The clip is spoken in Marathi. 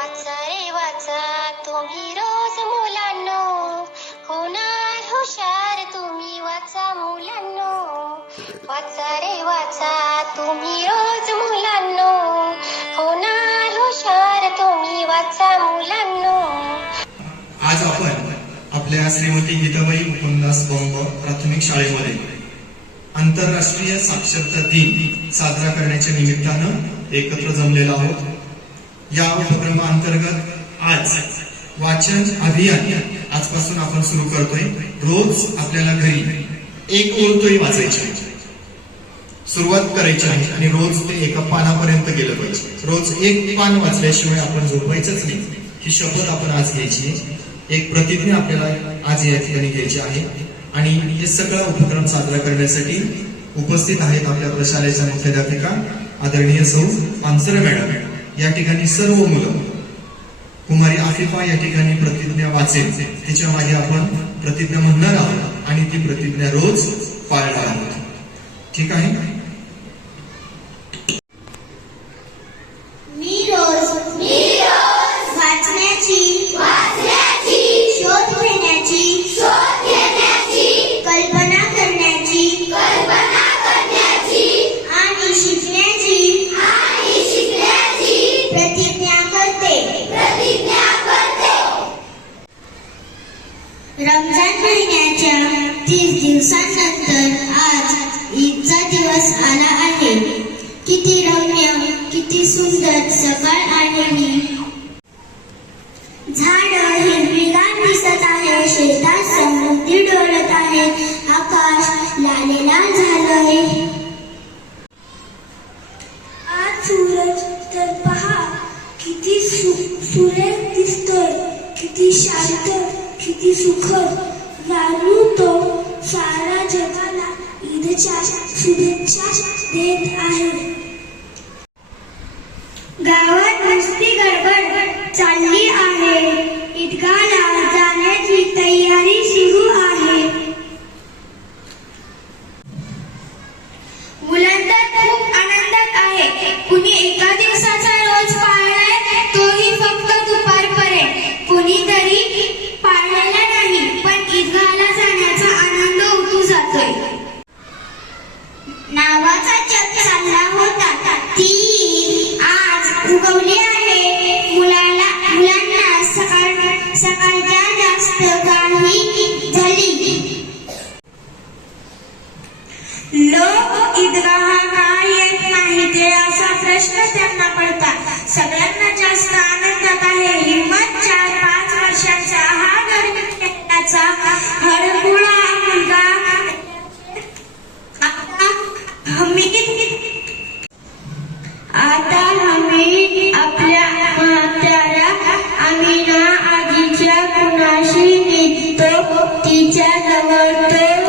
वाचा रे वाचा तुम्ही रोज मुलांनो. होणार हुशार तुम्ही वाचा मुलांनो. वाचा रे वाचा तुम्ही रोज मुलांनो. होणार हुशार तुम्ही वाचा मुलांनो. आज आपण आपल्या श्रीमती गीताबाई मुकुंदास बंब प्राथमिक शाळेमध्ये आंतरराष्ट्रीय साक्षरता दिन साजरा करण्याच्या निमित्तानं एकत्र जमलेला आहोत. या उपक्रमाअंतर्गत आज वाचन अभियान आजपासून आपण सुरू करतोय. रोज आपल्याला घरी एक ओळ तरी वाचायची सुरुवात करायची आहे आणि रोज ते एका पानापर्यंत गेलं पाहिजे. रोज एक पान वाचल्याशिवाय आपण झोपायचंच नाही. ही शपथ आपण आज घ्यायची आहे. एक प्रतिज्ञा आपल्याला आज या ठिकाणी घ्यायची आहे. आणि हे सगळा उपक्रम साजरा करण्यासाठी उपस्थित आहेत आपल्या प्रशालेच्या मुख्याध्यापिका आदरणीय सौ पानसरे मॅडम. या ठिकाणी सर्व मुलं. कुमारी आफिफा या ठिकाणी प्रतिज्ञा वाचेल. तिच्यामागे आपण प्रतिज्ञा म्हणणार आहोत आणि ती प्रतिज्ञा रोज पाळणार आहोत. ठीक आहे? रमजान महिन्याच्या तीस दिवसांनंतर आज ईदचा दिवस आला आहे. किती रम्य किती सुंदर सकाळ आहे ही. झाड हिरवीगार दिसत आहे शेतात समृद्धी डोलत आहे आकाश लालेलाल झालंय. आज सूरज तर पहा किती सु- सुरेख दिसतोय किती शांत. किती सुखद जाणू तो सारा जगाला ईदच्या शुभेच्छा देत आहे. गावात नुसती गडबड चालली आहे. ईदगाला जाण्याची तयारी सुरू आहे. मुलांना खूप आनंदात आहे. कुणी एका दिवसाचा रोज पाळला आज उगवली आहे. मुलाला मुलांना सकाळ सकाळच्या जास्त काही झाली. लोक ईदगाह का येत नाही ते असा प्रश्न त्यांना पडतात. सगळ्यांना जास्त आनंदात आहे. हिम्मत चार पाच वर्षाचा हा गरजेचा हरकुळा मुलगा. आता আশিকি প্রভক্তি জাগবত